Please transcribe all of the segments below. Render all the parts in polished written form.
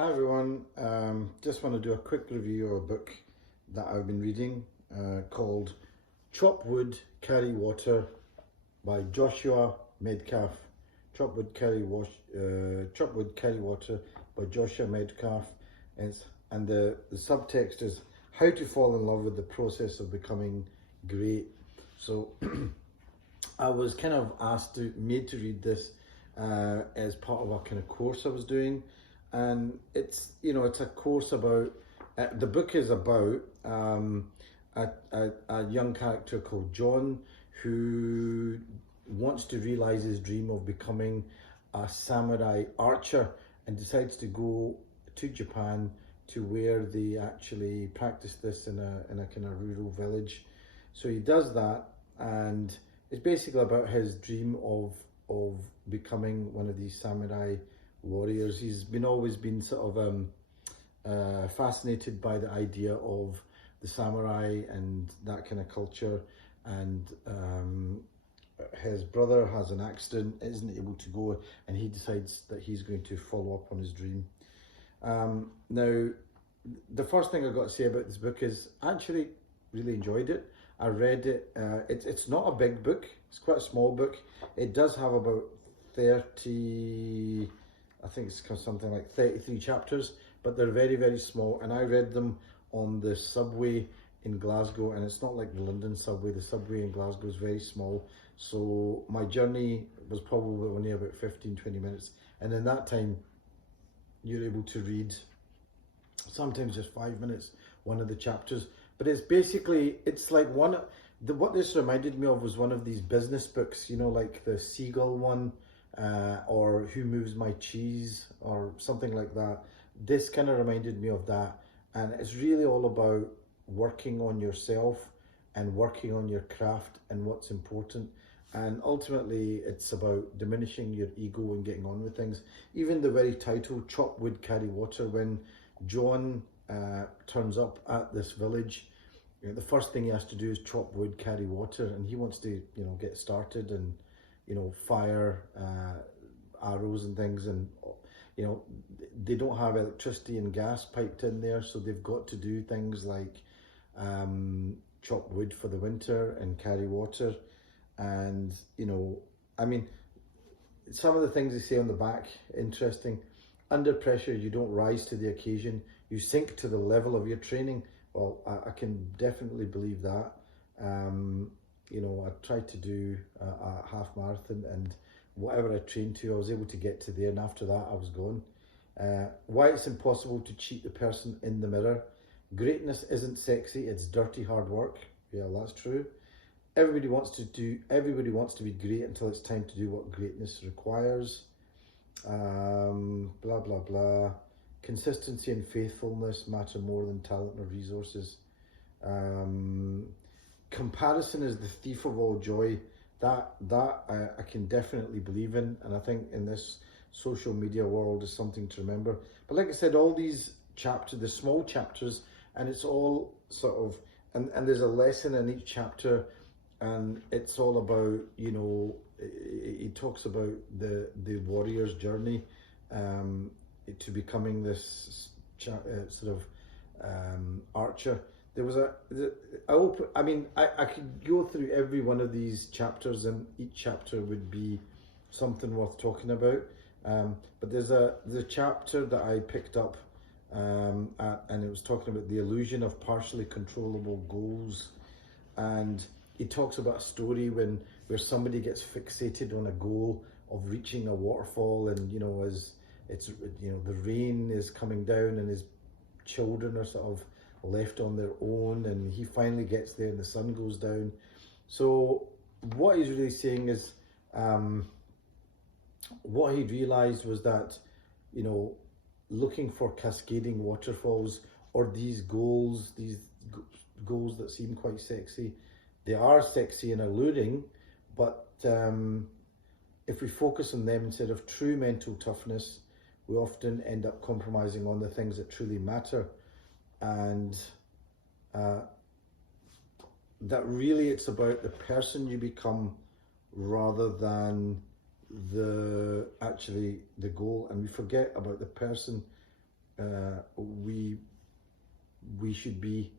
Hi everyone, just want to do a quick review of a book that I've been reading called Chop Wood, Carry Water by Joshua Medcalf. Chop Wood, Carry Water by Joshua Medcalf. And the subtext is how to fall in love with the process of becoming great. So I was kind of made to read this as part of a kind of course I was doing, and it's a course about. The book is about a young character called John who wants to realize his dream of becoming a samurai archer and decides to go to Japan to where they actually practice this in a kind of rural village. So he does that, and it's basically about his dream of becoming one of these samurai warriors. He's always been sort of fascinated by the idea of the samurai and that kind of culture. And his brother has an accident, isn't able to go, and he decides that he's going to follow up on his dream. Now, the first thing I've got to say about this book is I actually really enjoyed it. I read it. It's not a big book. It's quite a small book. It does have about 30, I think it's something like 33 chapters, but they're very, very small. And I read them on the subway in Glasgow, and it's not like the London subway. The subway in Glasgow is very small. So my journey was probably only about 15-20 minutes. And in that time, you're able to read sometimes just 5 minutes, one of the chapters. But it's like what this reminded me of was one of these business books, like the Seagull one, or Who Moves My Cheese, or something like that. This kind of reminded me of that. And it's really all about working on yourself and working on your craft and what's important. And ultimately, it's about diminishing your ego and getting on with things. Even the very title, Chop Wood, Carry Water, when John turns up at this village, the first thing he has to do is chop wood, carry water, and he wants to, get started and, fire arrows and things. And, they don't have electricity and gas piped in there, so they've got to do things like chop wood for the winter and carry water. And, some of the things they say on the back, interesting. Under pressure, you don't rise to the occasion, you sink to the level of your training. Well, I can definitely believe that. I tried to do a half marathon, and whatever I trained to, I was able to get to there, and after that I was gone. Why it's impossible to cheat the person in the mirror. Greatness isn't sexy, it's dirty hard work. Yeah, that's true. Everybody wants to be great until it's time to do what greatness requires. Blah, blah, blah. Consistency and faithfulness matter more than talent or resources. Comparison is the thief of all joy. That I can definitely believe in, and I think in this social media world is something to remember. But like I said, all these chapters, the small chapters, and it's all sort of, and there's a lesson in each chapter, and it's all about, he talks about the warrior's journey to becoming this archer. There was I could go through every one of these chapters, and each chapter would be something worth talking about. But there's the chapter that I picked up, and it was talking about the illusion of partially controllable goals. And he talks about a story where somebody gets fixated on a goal of reaching a waterfall, and as it's the rain is coming down and his children are sort of left on their own, and he finally gets there and the sun goes down. So what he's really saying is, what he realized was that, looking for cascading waterfalls or these goals that seem quite sexy, they are sexy and alluring, but if we focus on them instead of true mental toughness, we often end up compromising on the things that truly matter. And that really it's about the person you become rather than the goal. And we forget about the person we should be,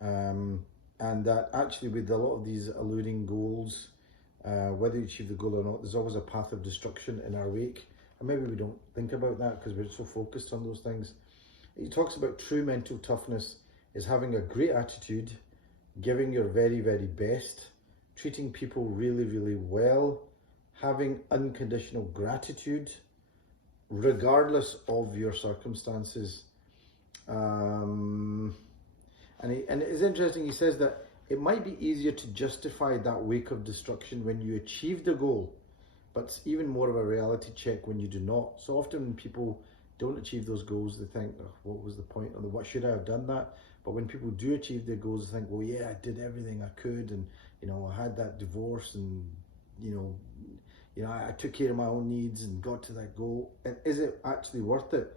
and that actually with a lot of these eluding goals, whether you achieve the goal or not, there's always a path of destruction in our wake, and maybe we don't think about that because we're so focused on those things. He talks about true mental toughness is having a great attitude, giving your very, very best, treating people really, really well, having unconditional gratitude, regardless of your circumstances. And it's interesting, he says that it might be easier to justify that wake of destruction when you achieve the goal, but it's even more of a reality check when you do not. So often when people don't achieve those goals, they think, oh, what was the point? Or what should I have done that? But when people do achieve their goals, they think, well, yeah, I did everything I could, and I had that divorce, and I took care of my own needs and got to that goal. And is it actually worth it?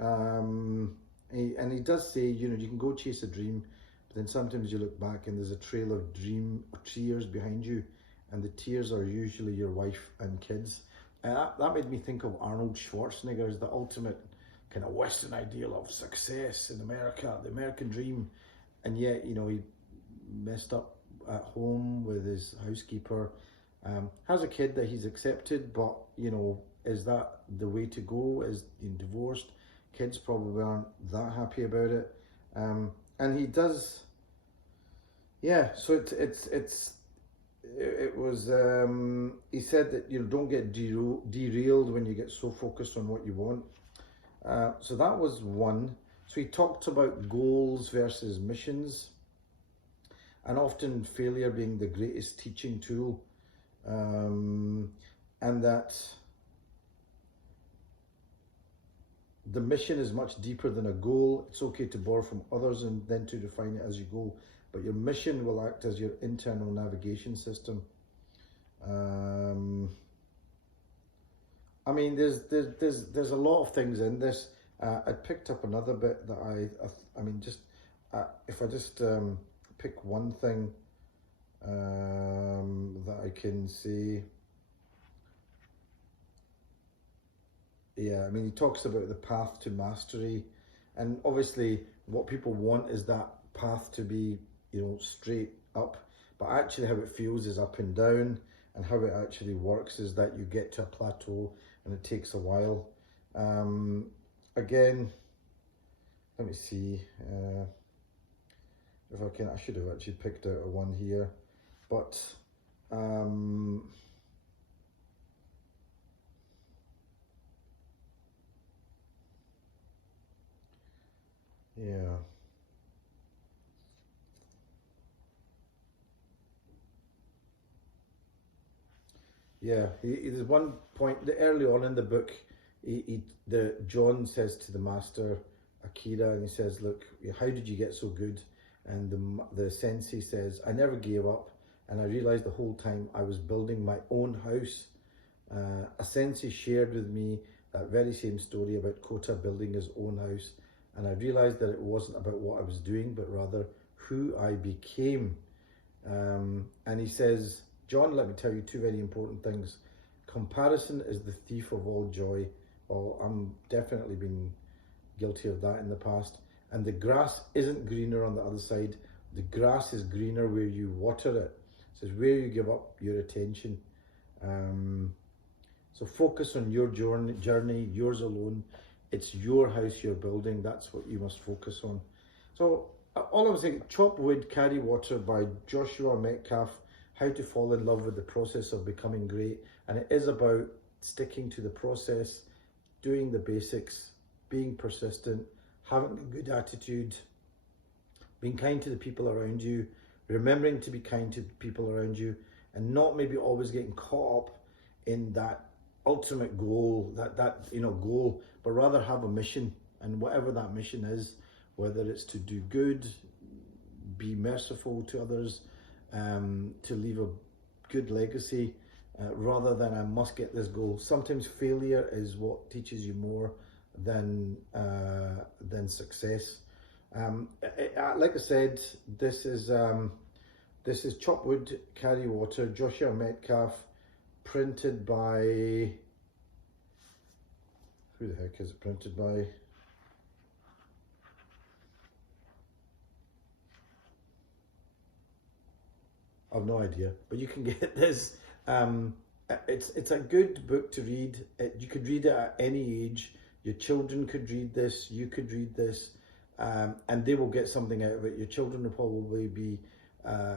And he does say, you can go chase a dream, but then sometimes you look back and there's a trail of tears behind you, and the tears are usually your wife and kids. And that made me think of Arnold Schwarzenegger as the ultimate kind of Western ideal of success in America, the American dream. And yet, he messed up at home with his housekeeper, has a kid that he's accepted, but, is that the way to go? Is divorced? Kids probably aren't that happy about it. And he does, so it was, he said that don't get derailed when you get so focused on what you want. So that was one. So he talked about goals versus missions, and often failure being the greatest teaching tool, and that the mission is much deeper than a goal. It's okay to borrow from others and then to define it as you go, but your mission will act as your internal navigation system. I mean, there's a lot of things in this. I picked up another bit that if I just pick one thing that I can say. Yeah, I mean, he talks about the path to mastery, and obviously what people want is that path to be, straight up, but actually how it feels is up and down, and how it actually works is that you get to a plateau and it takes a while. Again, let me see if I can. I should have actually picked out a one here, but yeah. Yeah, there's one point early on in the book, John says to the master Akira, and he says, "Look, how did you get so good?" And the sensei says, "I never gave up, and I realized the whole time I was building my own house." A sensei shared with me that very same story about Kota building his own house, and I realized that it wasn't about what I was doing, but rather who I became. And he says, "John, let me tell you two very important things. Comparison is the thief of all joy." Well, I'm definitely been guilty of that in the past. And the grass isn't greener on the other side. The grass is greener where you water it. It says where you give up your attention. So focus on your journey, yours alone. It's your house you're building. That's what you must focus on. So all I'm saying, Chop Wood, Carry Water by Joshua Metcalf. How to fall in love with the process of becoming great. And it is about sticking to the process, doing the basics, being persistent, having a good attitude, being kind to the people around you, remembering to be kind to the people around you, and not maybe always getting caught up in that ultimate goal, goal, but rather have a mission, and whatever that mission is, whether it's to do good, be merciful to others, to leave a good legacy, rather than I must get this goal. Sometimes failure is what teaches you more than success. Like I said, this is Chop Wood, Carry Water, Joshua Metcalf, printed by, who the heck is it printed by? I've no idea, but you can get this. It's a good book to read. You could read it at any age. Your children could read this. You could read this, and they will get something out of it. Your children will probably be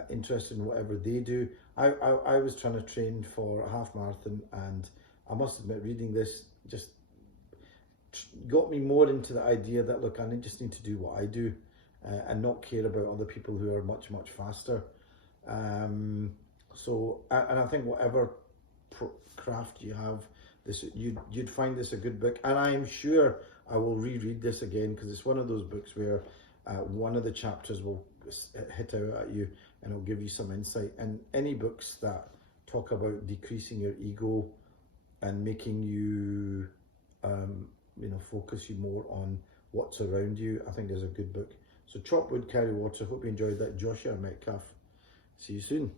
interested in whatever they do. I was trying to train for a half marathon, and I must admit, reading this just got me more into the idea that, look, I just need to do what I do, and not care about other people who are much faster. So, and I think whatever craft you have, this you'd find this a good book, and I'm sure I will reread this again, because it's one of those books where one of the chapters will hit out at you and it'll give you some insight. And any books that talk about decreasing your ego and making you focus you more on what's around you, I think is a good book. So Chop Wood, Carry Water. Hope you enjoyed that. Joshua Metcalf. See you soon.